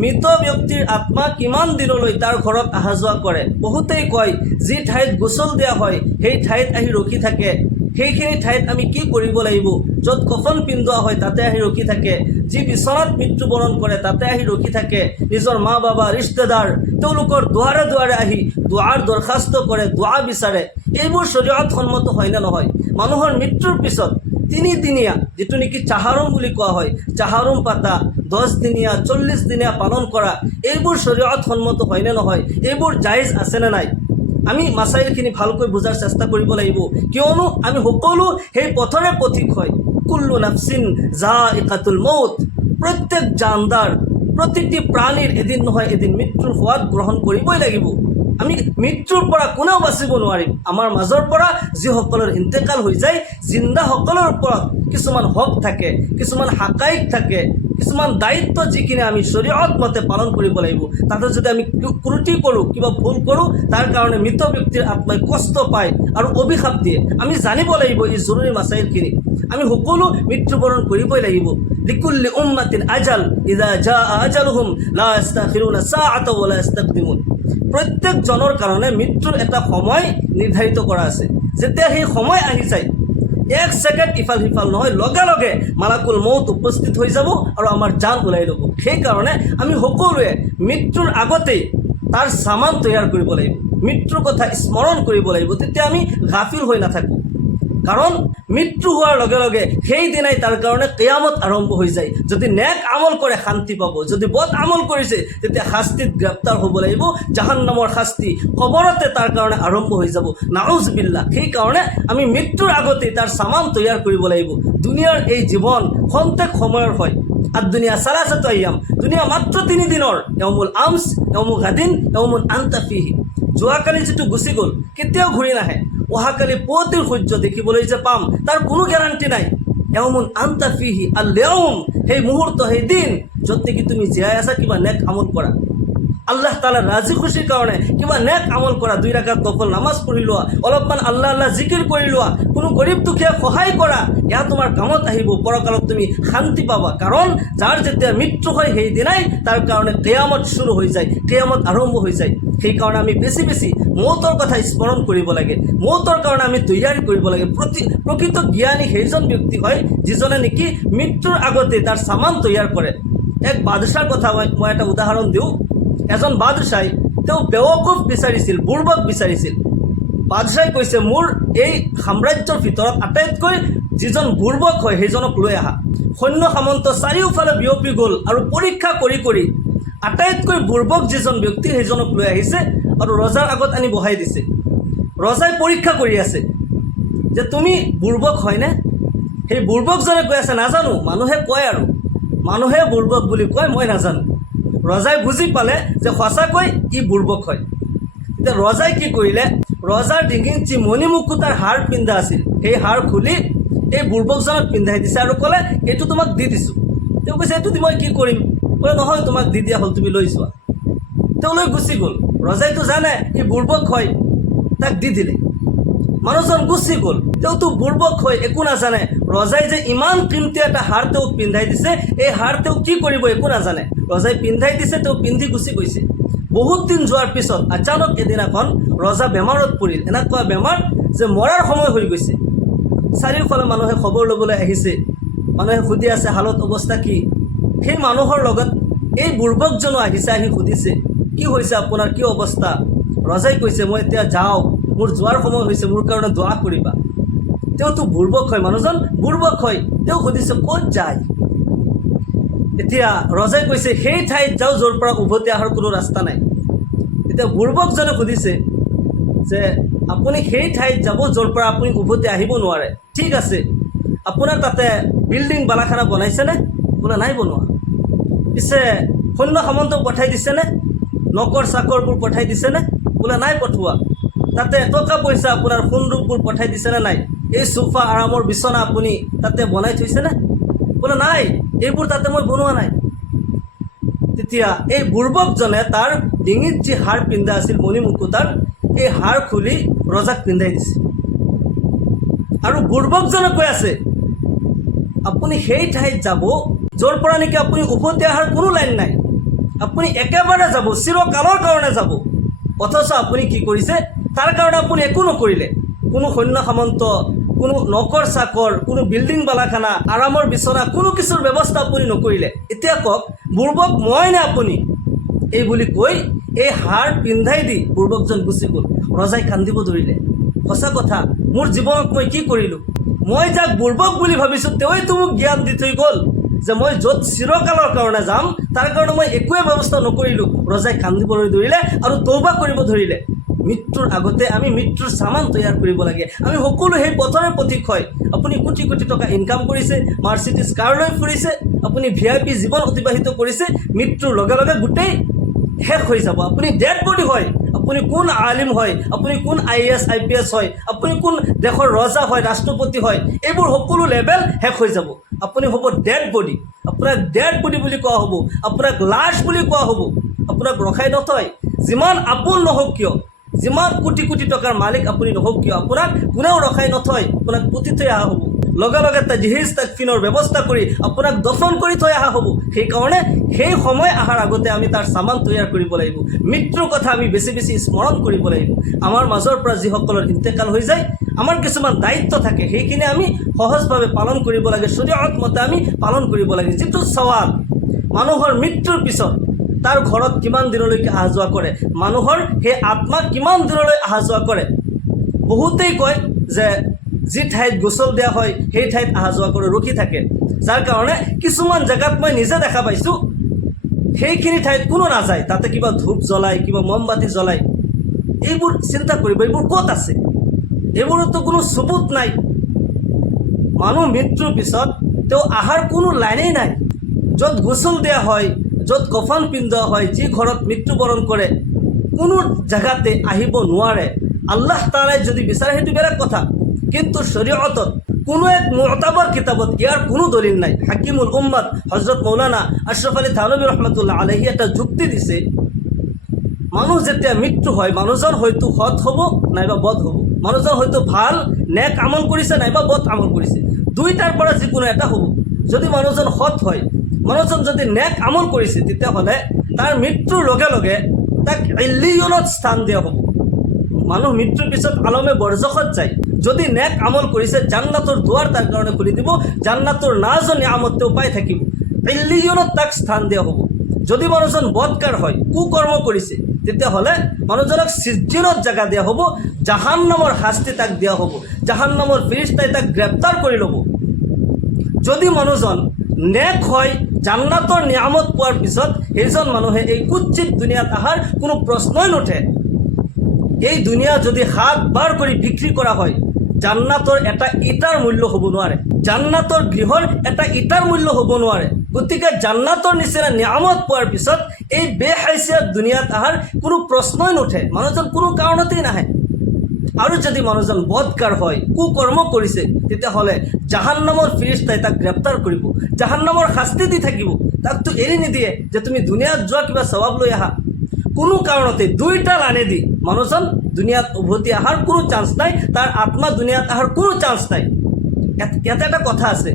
মৃত ব্যক্তিৰ আত্মা কিমান দিনলৈ তাৰ ঘৰত অহা যোৱা কৰে। বহুতেই কয় যি ঠাইত গোচল দিয়া হয় সেই ঠাইত আহি ৰখি থাকে, সেইখিনি ঠাইত আমি কি কৰিব লাগিব, য'ত কফন পিন্ধোৱা হয় তাতে আহি ৰখি থাকে, যি বিচনাত মৃত্যুবৰণ কৰে তাতে আহি ৰখি থাকে, নিজৰ মা বাবা ৰিষ্টেদাৰ তেওঁলোকৰ দুৱাৰে দুৱাৰে আহি দুৱাৰ দৰখাস্ত কৰে, দুৱা বিচাৰে। এইবোৰ শৰীয়ত সন্মত হয়নে নহয়? মানুহৰ মৃত্যুৰ পিছত 3 দিনীয়া যিটো নেকি চাহাৰুম বুলি কোৱা হয়, চাহাৰুম পাতা, 10 দিনীয়া 40 দিনীয়া পালন কৰা, এইবোৰ শৰীয়ত সন্মত হয়নে নহয়? এইবোৰ জায়েজ আছেনে নাই? আমি মাছাইলখিনি ভালকৈ বুজাৰ চেষ্টা কৰিব লাগিব, কিয়নো আমি সকলো সেই পথৰে পথিক হয়। কুল্লু নাফচিন জাইকাতুল মৌত, প্ৰত্যেক জানদাৰ, প্ৰতিটি প্ৰাণীৰ এদিন নহয় এদিন মৃত্যুৰ সোৱাদ গ্ৰহণ কৰিবই লাগিব। আমি মৃত্যুৰ পৰা কোনেও বাচিব নোৱাৰিম। আমাৰ মাজৰ পৰা যিসকলৰ ইন্তেকাল হৈ যায়, জিন্দাসকলৰ ওপৰত কিছুমান হক থাকে, কিছুমান হাকাইক থাকে, কিছুমান দায়িত্ব যিখিনি আমি শৰীয়ত মতে পালন কৰিব লাগিব। তাতে যদি আমি ত্ৰুটি কৰোঁ, কিবা ভুল কৰোঁ, তাৰ কাৰণে মৃত ব্যক্তিৰ আত্মাই কষ্ট পায় আৰু অভিশাপ দিয়ে। আমি জানিব লাগিব এই জৰুৰী মাছাইলখিনি। আমি সকলো মৃত্যুবৰণ কৰিবই লাগিব। লিকুল্লি উম্মাতিন আজাল ইযা জাআ আজালুহুম লা ইস্তাখিৰুনা সাআতাও ওয়া লা ইস্তাকদিমুন। প্ৰত্যেকজনৰ কাৰণে মৃত্যুৰ এটা সময় নিৰ্ধাৰিত কৰা আছে। যেতিয়া সেই সময় আহি যায়, 1 ছেকেণ্ড ইফাল সিফাল নহয়, লগে লগে মালাকুল মৌত উপস্থিত হৈ যাব আৰু আমাৰ জান ওলাই ল'ব। সেইকাৰণে আমি সকলোৱে মৃত্যুৰ আগতেই তাৰ সামান তৈয়াৰ কৰিব লাগিব, মৃত্যুৰ কথা স্মৰণ কৰিব লাগিব, তেতিয়া আমি গাফিল হৈ নাথাকোঁ। কাৰণ মৃত্যু হোৱাৰ লগে লগে সেইদিনাই তাৰ কাৰণে কিয়ামত আৰম্ভ হৈ যায়। যদি নেক আমল কৰে শান্তি পাব, যদি বদ আমল কৰিছে তেতিয়া শাস্তিত গ্ৰেপ্তাৰ হ'ব লাগিব। জাহান্নামৰ শাস্তি কবৰতে তাৰ কাৰণে আৰম্ভ হৈ যাব, নাউজ বিল্লাহ। সেইকাৰণে আমি মৃত্যুৰ আগতেই তাৰ সামান তৈয়াৰ কৰিব লাগিব। দুনিয়াৰ এই জীৱন খন্তেক সময়ৰ হয়। আৰ দুনিয়া সালাসাতু আইয়াম, দুনিয়া মাত্ৰ 3 দিনৰ। ইয়াউমুল আমস, ইয়াউমু গাদিন, ইয়াউমুন আনতা ফিহি। যোৱাকালি যিটো গুচি গ'ল কেতিয়াও ঘূৰি নাহে। অহাকালি পুৱতিৰ সূৰ্য দেখিবলৈ যে পাম তাৰ কোনো গ্যাৰাণ্টি নাই। ইয়াউমুন আনতা ফিহি, আল-ইয়াউম, সেই মুহূৰ্ত, সেই দিন য'ত নেকি তুমি জীয়াই আছা, কিবা নেক আমল কৰা, আল্লাহ তাআলাৰ ৰাজি খুশিৰ কাৰণে কিবা নেক আমল কৰা, 2 ৰাকাত নফল নামাজ পঢ়ি লোৱা, অলপমান আল্লাহ আল্লাহ জিকিৰ কৰি লোৱা, কোনো গৰীব দুখীয়া সহায় কৰা, এয়া তোমাৰ কামত আহিব। পৰকালত তুমি শান্তি পাবা। কাৰণ যাৰ যেতিয়া মৃত্যু হয় সেইদিনাই তাৰ কাৰণে কিয়ামত শুৰু হৈ যায়, কিয়ামত আৰম্ভ হৈ যায়। সেইকাৰণে আমি বেছি বেছি মৌতৰ কথা স্মৰণ কৰিব লাগে, মৌতৰ কাৰণে আমি তৈয়াৰী কৰিব লাগে। প্ৰকৃত জ্ঞানী সেইজন ব্যক্তি হয় যিজনে নেকি মৃত্যুৰ আগতে তাৰ সামান তৈয়াৰ কৰে। এক বাদশাৰ কথা মই এটা উদাহৰণ দিওঁ। এজন বাদশাই তেওঁ বেৱকুফ বিচাৰিছিল, বুৰ্বক বিচাৰিছিল। বাদশাই কৈছে মোৰ এই সাম্ৰাজ্যৰ ভিতৰত আটাইতকৈ যিজন বুৰ্বক হয় সেইজনক লৈ আহা। সৈন্য সামন্ত চাৰিওফালে বিয়পি গ'ল আৰু পৰীক্ষা কৰি কৰি আটাইতকৈ বুৰ্বক যিজন ব্যক্তি সেইজনক লৈ আহিছে আৰু ৰজাৰ আগত আনি বহাই দিছে। ৰজাই পৰীক্ষা কৰি আছে যে তুমি বুৰ্বক হয়নে? সেই বুৰ্বকজনে কৈ আছে নাজানো, মানুহে কয় আৰু মানুহে বুৰ্বক বুলি কয়, মই নাজানো। ৰজাই বুজি পালে যে সঁচাকৈ ই বুৰ্বক হয়। এতিয়া ৰজাই কি কৰিলে, ৰজাৰ ডিঙিত যি মণিমুকুতাৰ হাৰ পিন্ধা আছিল সেই হাৰ খুলি এই বুৰ্বকজনক পিন্ধাই দিছে আৰু ক'লে এইটো তোমাক দি দিছোঁ। তেওঁ কৈছে এইটো দি মই কি কৰিম? বোলে নহয়, তোমাক দি দিয়া হ'ল, তুমি লৈ যোৱা। তেওঁ লৈ গুচি গ'ল। ৰজাইতো জানে ই বুৰ্বক হয়, তাক দি দিলে। মানুহজন গুচি গ'ল। তেওঁতো বুৰ্বক হয়, একো নাজানে। ৰজাই যে ইমান কিমতি এটা হাৰ তেওঁক পিন্ধাই দিছে, এই হাৰ তেওঁ কি কৰিব একো নাজানে। ৰজাই পিন্ধাই দিছে, তেওঁ পিন্ধি গুচি গৈছে। বহুত দিন যোৱাৰ পিছত আচানক এদিনাখন ৰজা বেমাৰত পৰিল। এনেকুৱা বেমাৰ যে মৰাৰ সময় হৈ গৈছে। চাৰিওফালে মানুহে খবৰ ল'বলৈ আহিছে, মানুহে সুধি আছে হালত অৱস্থা কি। সেই মানুহৰ লগত এই বুৰ্বকজনো আহিছে, আহি সুধিছে কি হৈছে আপোনাৰ, কি অৱস্থা? ৰজাই কৈছে মই এতিয়া যাওঁ, মোৰ যোৱাৰ সময় হৈছে, মোৰ কাৰণে দোৱা কৰিবা। তেওঁতো বুৰ্বক হয়, মানুহজন বুৰ্বক হয়। তেওঁ সুধিছে ক'ত যায়? এতিয়া ৰজাই কৈছে সেই ঠাইত যাওঁ য'ৰ পৰা উভতি অহাৰ কোনো ৰাস্তা নাই। এতিয়া বুৰ্বকজনে সুধিছে যে আপুনি সেই ঠাইত যাব য'ৰ পৰা আপুনি উভতি আহিব নোৱাৰে। ঠিক আছে, আপোনাৰ তাতে বিল্ডিং বালাখানা বনাইছেনে? বোলে নাই বনোৱা। পিছে সৈন্য সামন্ত পঠাই দিছেনে? নকৰ চাকৰবোৰ পঠাই দিছেনে? বোলে নাই পঠোৱা। তাতে টকা পইচা আপোনাৰ সোণ ৰূপবোৰ পঠাই দিছেনে নাই? এই সোফা আৰামৰ বিচনা আপুনি তাতে বনাই থৈছেনে? বোলে নাই, এইবোৰ তাতে মই বনোৱা নাই। তেতিয়া এই বুৰ্বকজনে তাৰ ডিঙিত যি হাৰ পিন্ধা আছিল মণিমুকুতাৰ, এই হাৰ খুলি ৰজাক পিন্ধাই দিছে। আৰু বুৰ্বকজনে কৈ আছে আপুনি সেই ঠাইত যাব য'ৰ পৰা নেকি আপুনি উভতি অহাৰ কোনো লাইন নাই। আপুনি একেবাৰে যাব, চিৰকালৰ কাৰণে যাব। অথচ আপুনি কি কৰিছে? তাৰ কাৰণে আপুনি একো নকৰিলে। কোনো সৈন্য সামন্ত, কোনো নকৰ চাকৰ, কোনো বিল্ডিং বালাখানা, আৰামৰ বিচনা, কোনো কিছুৰ ব্যৱস্থা আপুনি নকৰিলে। এতিয়া কওক, বুৰ্বক মই নে আপুনি? এই বুলি কৈ এই হাৰ পিন্ধাই দি বুৰ্বকজন গুচি গ'ল। ৰজাই কান্দিব ধৰিলে। সঁচা কথা, মোৰ জীৱনত মই কি কৰিলোঁ? মই যাক বুৰ্বক বুলি ভাবিছোঁ তেওঁতো মোক জ্ঞান দি থৈ গ'ল যে মই য'ত চিৰকালৰ কাৰণে যাম তাৰ কাৰণে মই একোৱে ব্যৱস্থা নকৰিলোঁ। ৰজাই কান্দিবলৈ ধৰিলে আৰু তৌবা কৰিব ধৰিলে। মৃত্যুৰ আগতে আমি মৃত্যুৰ সামান তৈয়াৰ কৰিব লাগে। আমি সকলো সেই পথৰে পথিক হয়। আপুনি কোটি কোটি টকা ইনকাম কৰিছে, মাৰ্চিডিজ কাৰ লৈ ফুৰিছে, আপুনি VIP জীৱন অতিবাহিত কৰিছে, মৃত্যুৰ লগে লগে গোটেই শেষ হৈ যাব। আপুনি ডেড বডি হয়। আপুনি কোন আলিম হয়, আপুনি কোন IAS IPS হয়, আপুনি কোন দেশৰ ৰজা হয়, ৰাষ্ট্ৰপতি হয়, এইবোৰ সকলো লেভেল শেষ হৈ যাব। আপুনি হ'ব ডেড বডি। আপোনাক ডেড বডি বুলি কোৱা হ'ব, আপোনাক লাশ বুলি কোৱা হ'ব। আপোনাক ৰখাই নথয়। যিমান আপোন নহওক কিয়, যিমান কোটি কোটি টকাৰ মালিক আপুনি নহওক কিয়, আপোনাক কোনেও ৰখাই নথয়। আপোনাক পুতি থৈ অহা হ'ব। লগে লগে তাজহিজ তাকফিনৰ ব্যৱস্থা কৰি আপোনাক দফন কৰি থৈ অহা হ'ব। সেইকাৰণে সেই সময় অহাৰ আগতে আমি তাৰ সামান তৈয়াৰ কৰিব লাগিব। মৃত্যুৰ কথা আমি বেছি বেছি স্মৰণ কৰিব লাগিব। আমাৰ মাজৰ পৰা যিসকলৰ ইন্তেকাল হৈ যায়, আমাৰ কিছুমান দায়িত্ব থাকে, সেইখিনি আমি সহজভাৱে পালন কৰিব লাগে। শৰীয়ত মতে আমি পালন কৰিব লাগে। যিটো সৱাল, মানুহৰ মৃত্যুৰ পিছত তাৰ ঘৰত কিমান দিনলৈকে অহা যোৱা কৰে, মানুহৰ সেই আত্মা কিমান দিনলৈ অহা যোৱা কৰে। বহুতেই কয় যে যি ঠাইত গোচল দিয়া হয় সেই ঠাইত অহা যোৱা কৰি ৰখি থাকে। যাৰ কাৰণে কিছুমান জেগাত মই নিজে দেখা পাইছোঁ, সেইখিনি ঠাইত কোনো নাযায়। তাতে কিবা ধূপ জ্বলায়, কিবা মমবাতি জ্বলায়। এইবোৰ চিন্তা কৰিব, এইবোৰ ক'ত আছে? এইবোৰতো কোনো চবুত নাই। মানুহ মৃত্যুৰ পিছত তেওঁ অহাৰ কোনো লাইনেই নাই। য'ত গোচল দিয়া হয়, য'ত কফন পিন্ধোৱা হয়, যি ঘৰত মৃত্যুবৰণ কৰে, কোনো জেগাতে আহিব নোৱাৰে। আল্লাহ তাআলাই যদি বিচাৰে সেইটো বেলেগ কথা, কিন্তু শৰীয়তত কোনো এক মুতাবৰ কিতাবত ইয়াৰ কোনো দলিল নাই। হাকিমুল উম্মাত হজরত মৌলানা আশরাফ আলী থানভী রহমতুল্লাহ আলাইহি এটা যুক্তি দিছে, মানুহ যেতিয়া মৃত্যু হয়, মানুহজন হয়তো সৎ হ'ব নাইবা বদ হ'ব। মানুহজন হয়তো ভাল নেক আমল কৰিছে নাইবা বদ আমল কৰিছে, দুইটাৰ পৰা যিকোনো এটা হ'ব। যদি মানুহজন সৎ হয়, মানুহজন যদি নেক আমল কৰিছে, তেতিয়াহ'লে তাৰ মৃত্যুৰ লগে লগে তাক ইল্লিয়নত স্থান দিয়া হ'ব। মানুহ মৃত্যুৰ পিছত আলমে বৰজখত যায়। যদি নেক আমল কৰিছে, জান্নাতৰ দুৱাৰ তাৰ কাৰণে খুলি দিব, জান্নাতৰ নাজ ও নিয়ামত তেওঁ পাই থাকিব, ইল্লিয়নত তাক স্থান দিয়া হ'ব। যদি মানুহজন বদকাৰ হয়, কুকৰ্ম কৰিছে, তেতিয়াহ'লে মানুহজনক সিজ্জিনত জেগা দিয়া হ'ব, জাহান্নামৰ শাস্তি তাক দিয়া হ'ব, জাহান্নামৰ ফিৰিস্তাই তাক গ্ৰেপ্তাৰ কৰি ল'ব। যদি মানুহজন নেক হয়, জান্নাতৰ নিয়ামত পোৱাৰ পিছত সেইজন মানুহে এই কুৎসিত দুনিয়াত অহাৰ কোনো প্ৰশ্নই নুঠে। এই দুনিয়া যদি 7 বাৰ কৰি বিক্ৰী কৰা হয়, জান্নাতৰ এটা ইটাৰ মূল্য হ'ব নোৱাৰে। জান্নাতৰ গৃহৰ এটা ইটাৰ মূল্য হ'ব নোৱাৰে। গতিকে জান্নাতৰ নিচিনা নিয়ামত পোৱাৰ পিছত এই বেহাইচিয়াত দুনিয়াত অহাৰ কোনো প্ৰশ্নই নুঠে। মানুহজন কোনো কাৰণতেই নাহে। আৰু যদি মানুহজন বদকাৰ হয়, কুকৰ্ম কৰিছে, তেতিয়াহ'লে জাহান্নামৰ ফিৰিস্তাই তাক গ্ৰেপ্তাৰ কৰিব, জাহান্নামৰ শাস্তি দি থাকিব। তাকতো এৰি নিদিয়ে যে তুমি দুনিয়াত যোৱা কিবা স্বভাৱ লৈ আহা। কোনো কাৰণতে দুইটা লাইনেদি মানুহজন দুনিয়াত উভতি অহাৰ কোনো চান্স নাই, তাৰ আত্মা দুনিয়াত অহাৰ কোনো চান্স নাই। ইয়াতে এটা কথা আছে,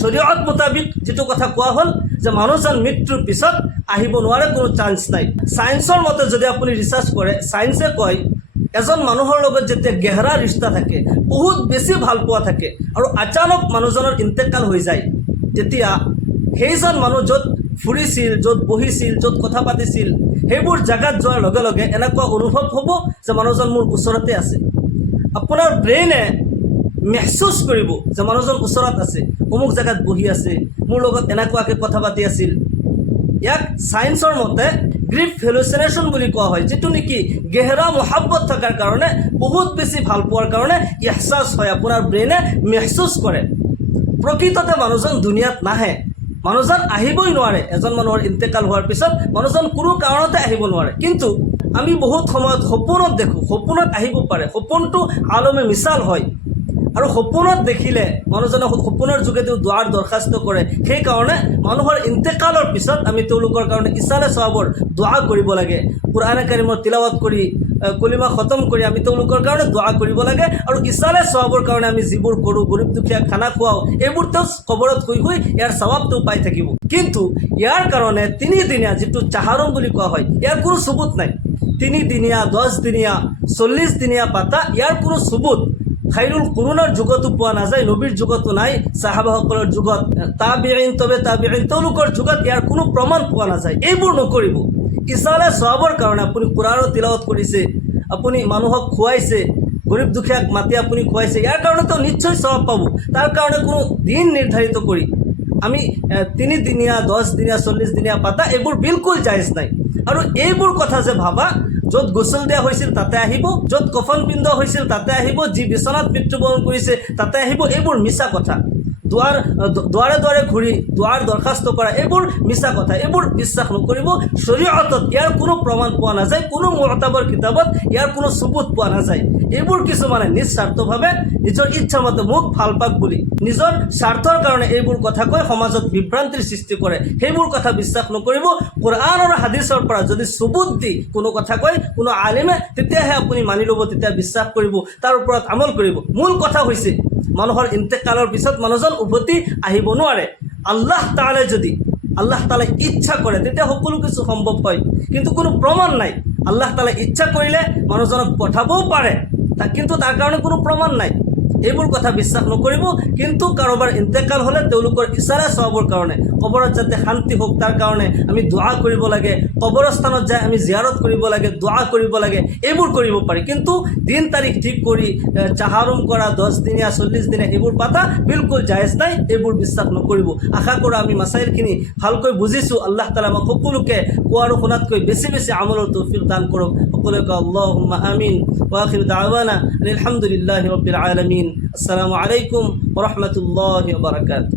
শৰীয়ত মোতাবিক যিটো কথা কোৱা হ'ল যে মানুহজন মৃত্যুৰ পিছত আহিব নোৱাৰে, কোনো চান্স নাই। চায়েন্সৰ মতে যদি আপুনি ৰিচাৰ্চ কৰে, চায়েন্সে কয় এজন মানুহৰ লগত যেতিয়া গেহৰা ৰিষ্টা থাকে, বহুত বেছি ভাল পোৱা থাকে, আৰু আচানক মানুহজনৰ ইন্তেকাল হৈ যায়, তেতিয়া সেইজন মানুহ য'ত ফুৰিছিল, য'ত বহিছিল, য'ত কথা পাতিছিল, সেইবোৰ জেগাত যোৱাৰ লগে লগে এনেকুৱা অনুভৱ হ'ব যে মানুহজন মোৰ ওচৰতে আছে। আপোনাৰ ব্ৰেইনে মেহচুচ কৰিব যে মানুহজন ওচৰত আছে, অমুক জেগাত বহি আছে, মোৰ লগত এনেকুৱাকৈ কথা পাতি আছিল। ইয়াক চায়েন্সৰ মতে গ্ৰীফ হেলুচিনেশ্যন বুলি কোৱা হয়, যিটো নেকি গেহৰা মহাব্বত থকাৰ কাৰণে, বহুত বেছি ভাল পোৱাৰ কাৰণে ইহছাছ হয়, আপোনাৰ ব্ৰেইনে মেহচুচ কৰে। প্ৰকৃততে মানুহজন দুনিয়াত নাহে, মানুহজন আহিবই নোৱাৰে। এজন মানুহৰ ইন্তেকাল হোৱাৰ পিছত মানুহজন কোনো কাৰণতে আহিব নোৱাৰে। কিন্তু আমি বহুত সময়ত সপোনত দেখোঁ, সপোনত আহিব পাৰে। সপোনটো আলমে মিছাল হয়, আৰু সপোনত দেখিলে মানুহজনে সপোনৰ যোগেদিও দুৱাৰ দৰখাস্ত কৰে। সেইকাৰণে মানুহৰ ইন্তেকালৰ পিছত আমি তেওঁলোকৰ কাৰণে ইছালে সৱাবৰ দোৱা কৰিব লাগে, কুৰআনে কাৰিমৰ তিলাৱত কৰি কলিমা খতম কৰি আমি তেওঁলোকৰ কাৰণে দোৱা কৰিব লাগে আৰু ইছালে সওয়াবৰ কাৰণে আমি যিবোৰ কৰোঁ গৰীব দুখীয়া খানা খুৱাওঁ এইবোৰতো কবৰত শুই শুই ইয়াৰ সওয়াবটো পাই থাকিব কিন্তু ইয়াৰ কাৰণে 3 দিনীয়া যিটো চাহাৰম বুলি কোৱা হয় ইয়াৰ কোনো সবুত নাই 3 দিনীয়া 10 দিনীয়া 40 দিনীয়া পাতা ইয়াৰ কোনো সবুত খাইৰুল কুৰুণৰ যুগতো পোৱা নাযায় নবীৰ যুগতো নাই সাহাবাসকলৰ যুগত তাবিঈন তেওঁলোকৰ যুগত ইয়াৰ কোনো প্ৰমাণ পোৱা নাযায় এইবোৰ নকৰিব ইছালে সওয়াবৰ কাৰণে আপুনি কুৰানৰ তিলাৱত কৰিছে আপুনি মানুহক খুৱাইছে গৰীব দুখীয়াক মাতি আপুনি খুৱাইছে ইয়াৰ কাৰণেতো নিশ্চয় সওয়াব পাব তাৰ কাৰণে কোনো দিন নিৰ্ধাৰিত কৰি আমি 3 দিনীয়া 10 দিনীয়া 40 দিনীয়া পাতা এইবোৰ বিলকুল জায়েজ নাই আৰু এইবোৰ কথা যে ভাবা য'ত গোসল দিয়া হৈছিল তাতে আহিব য'ত কফন পিন্ধোৱা হৈছিল তাতে আহিব যি বিচনাত মৃত্যুবৰণ কৰিছে তাতে আহিব এইবোৰ মিছা কথা দুৱাৰে দুৱাৰে ঘূৰি দুৱাৰ দৰখাস্ত কৰা এইবোৰ মিছা কথা এইবোৰ বিশ্বাস নকৰিব শৰীয়তত ইয়াৰ কোনো প্ৰমাণ পোৱা নাযায় কোনো মুতাবৰ কিতাপত ইয়াৰ কোনো সবুত পোৱা নাযায় এইবোৰ কিছুমানে নিস্বাৰ্থভাৱে নিজৰ ইচ্ছামতে মোক ভাল পাক বুলি নিজৰ স্বাৰ্থৰ কাৰণে এইবোৰ কথা কৈ সমাজত বিভ্ৰান্তিৰ সৃষ্টি কৰে সেইবোৰ কথা বিশ্বাস নকৰিব কোৰআন আৰু হাদিছৰ পৰা যদি সবুত দি কোনো কথা কয় কোনো আলিমে তেতিয়াহে আপুনি মানি ল'ব তেতিয়া বিশ্বাস কৰিব তাৰ ওপৰত আমল কৰিব মূল কথা হৈছে মানুহৰ ইন্তেকালৰ পিছত মানুহজন উভতি আহিব নোৱাৰে আল্লাহ তাআলাই ইচ্ছা কৰে তেতিয়া সকলো কিছু সম্ভৱ হয় কিন্তু কোনো প্ৰমাণ নাই আল্লাহ তাআলাই ইচ্ছা কৰিলে মানুহজনক পঠাবও পাৰে কিন্তু তাৰ কাৰণে কোনো প্ৰমাণ নাই এইবোৰ কথা বিশ্বাস নকৰিব কিন্তু কাৰোবাৰ ইন্তেকাল হ'লে তেওঁলোকৰ ইছাৰা সওয়াবৰ কাৰণে কবৰত যাতে শান্তি হোক তাৰ কাৰণে আমি দোয়া কৰিব লাগে কবৰস্থানত যায় আমি জিয়াৰত কৰিব লাগে দোয়া কৰিব লাগে এইবোৰ কৰিব পাৰি কিন্তু দিন তাৰিখ ঠিক কৰি চাহাৰম কৰা 10 দিনীয়া 40 দিনীয়া এইবোৰ পাতা বিলকুল জায়েজ নাই এইবোৰ বিশ্বাস নকৰিব আশা কৰোঁ আমি মাসাইলখিনি ভালকৈ বুজিছোঁ আল্লাহ তাআলা আমাক সকলোকে কোৱা আৰু শুনাতকৈ বেছি বেছি আমলৰ তৌফিক দান কৰক সকলোকে আল্লাহুম্মা আমিন ওয়া আখিৰ দাওয়ানা আলহামদুলিল্লাহি ৰাব্বিল আলামিন আসসালামু আলাইকুম ওয়া ৰাহমাতুল্লাহি ওয়া বাৰাকাতুহু